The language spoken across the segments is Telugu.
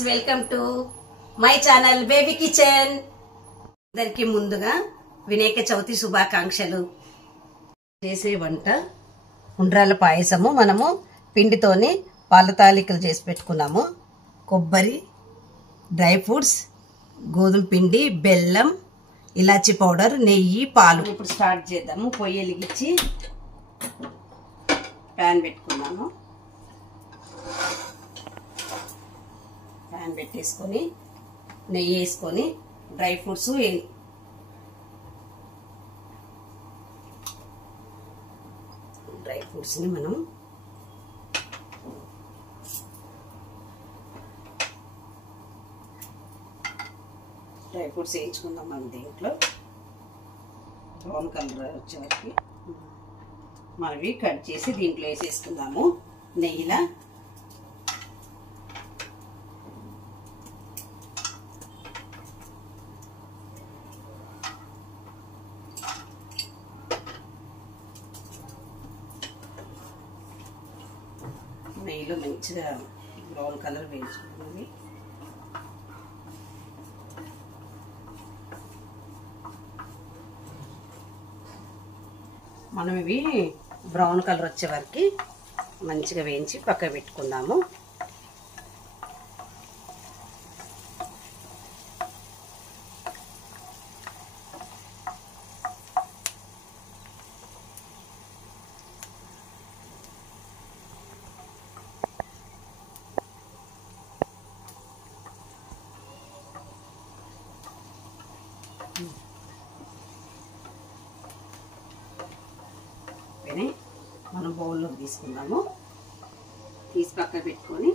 Friends, welcome to my channel baby kitchen. అందరికి ముందుగా వినాయక చవితి శుభాకాంక్షలు. చేసే వంట ఉండ్రాల పాయసము. మనము పిండితోని పాల తాలికలు చేసి పెట్టుకున్నాము. కొబ్బరి, డ్రై ఫ్రూట్స్, గోధుమ పిండి, బెల్లం, ఇలాచి పౌడర్, నెయ్యి, పాలు. ఇప్పుడు స్టార్ట్ చేద్దాము. పొయ్యి వెలిగించి ప్యాన్ పెట్టుకున్నాము. ప్యాన్ పెట్టేసుకొని నెయ్యి వేసుకొని డ్రై ఫ్రూట్స్ ని మనం డ్రై ఫ్రూట్స్ వేయించుకుందాం. మనం దీంట్లో బ్రౌన్ కలర్ వచ్చేవరకు మనవి కట్ చేసి దీంట్లో వేసేసుకుందాము. నెయ్యిలా నెయ్యిలో మంచిగా బ్రౌన్ కలర్ వేయించుకున్నది. మనం ఇవి బ్రౌన్ కలర్ వచ్చే వరకు మంచిగా వేయించి పక్కన పెట్టుకుందాము. మనం బౌల్లోకి తీసుకుందాము. తీసి పక్క పెట్టుకొని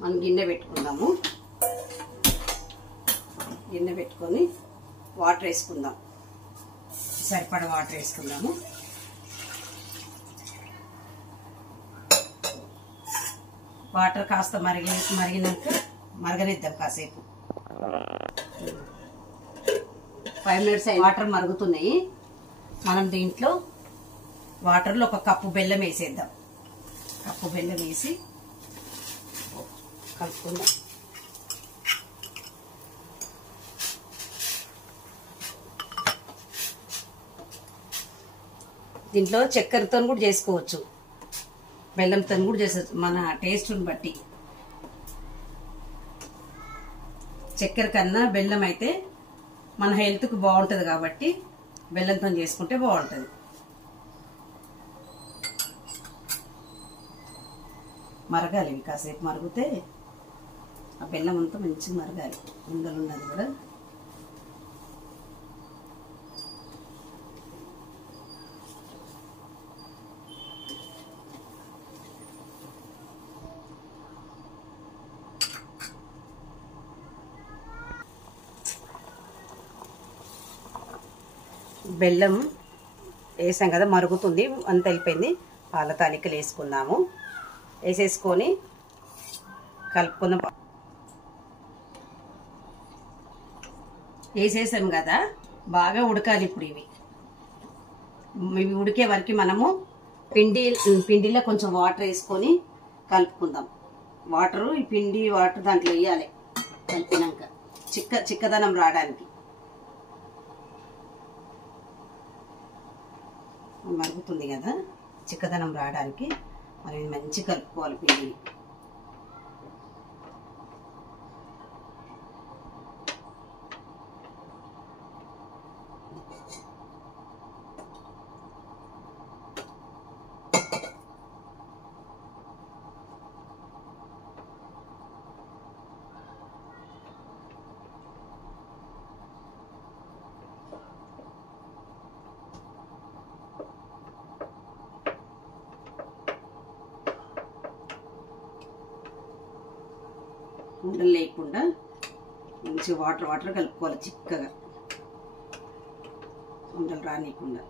మనం గిన్నె పెట్టుకుందాము. గిన్నె పెట్టుకొని వాటర్ వేసుకుందాం. సరిపడా వాటర్ వేసుకుందాము. వాటర్ కాస్త మరిగినాక మరగనిద్దాం కాసేపు. 5 minutes వాటర్ మరుగుతున్నాయి. మనం దీంట్లో వాటర్లో ఒక కప్పు బెల్లం వేసేద్దాం. కప్పు బెల్లం వేసి కలుపుకుందాం. దీంట్లో చక్కెరతో కూడా చేసుకోవచ్చు, బెల్లంతో కూడా చేసవచ్చు, మన టేస్ట్ని బట్టి. చక్కెర కన్నా బెల్లం అయితే మన హెల్త్కి బాగుంటుంది కాబట్టి బెల్లంతో చేసుకుంటే బాగుంటుంది. మరగాలి. ఇవి కాసేపు మరిగితే ఆ బెల్లం అంతా మంచిగా మరగాలి. ఉండలు ఉన్నది కూడా బెల్లం వేసాం కదా, మరుగుతుంది, అంత వెళ్ళిపోయింది. పాల తాలికలు వేసుకుందాము. వేసేసుకొని కలుపుకుందాం. వేసేసాం కదా, బాగా ఉడకాలి. ఇప్పుడు ఇవి ఉడికే వరకు మనము పిండిలో కొంచెం వాటర్ వేసుకొని కలుపుకుందాం. ఈ పిండి వాటర్ దాంట్లో వేయాలి. కలిపినాక చిక్కదనం రావడానికి. మరుగుతుంది కదా, చిక్కదనం రావడానికి మనం మంచి కలుపుకోవాలి పిండిని. ఉండలు లేకుండా మంచిగా వాటర్ కలుపుకోవాలి. చిక్కగా ఉండలు రానియకుండా.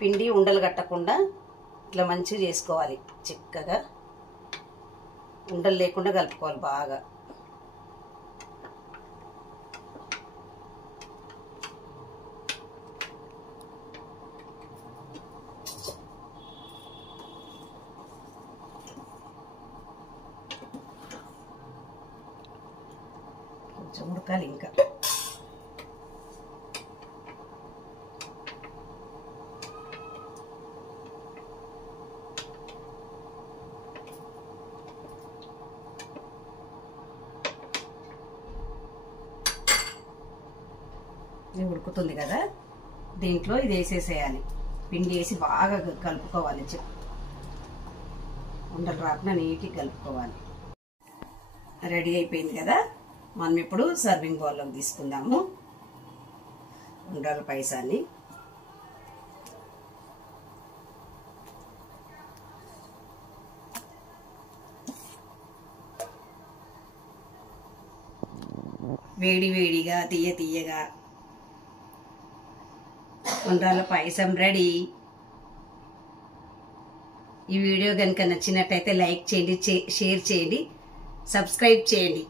పిండి ఉండలు కట్టకుండా ఇట్లా మంచిగా చేసుకోవాలి. చిక్కగా ఉండలు లేకుండా కలుపుకోవాలి బాగా. కొంచెం ఉడకాలి ఇంకా. ఇది ఉడుకుతుంది కదా, దీంట్లో ఇది వేసేసేయాలి. పిండి వేసి బాగా కలుపుకోవాలి. ఉండలు రాకుండా నీట్గా కలుపుకోవాలి. రెడీ అయిపోయింది కదా, మనం ఇప్పుడు సర్వింగ్ బౌల్లోకి తీసుకుందాము ఉండ్రాల పాయసాన్ని. వేడి వేడిగా తీయగా ఉండ్రాల పాయసం రెడీ. ఈ వీడియో కనుక నచ్చినట్టయితే లైక్ చేయండి, షేర్ చేయండి, సబ్స్క్రైబ్ చేయండి.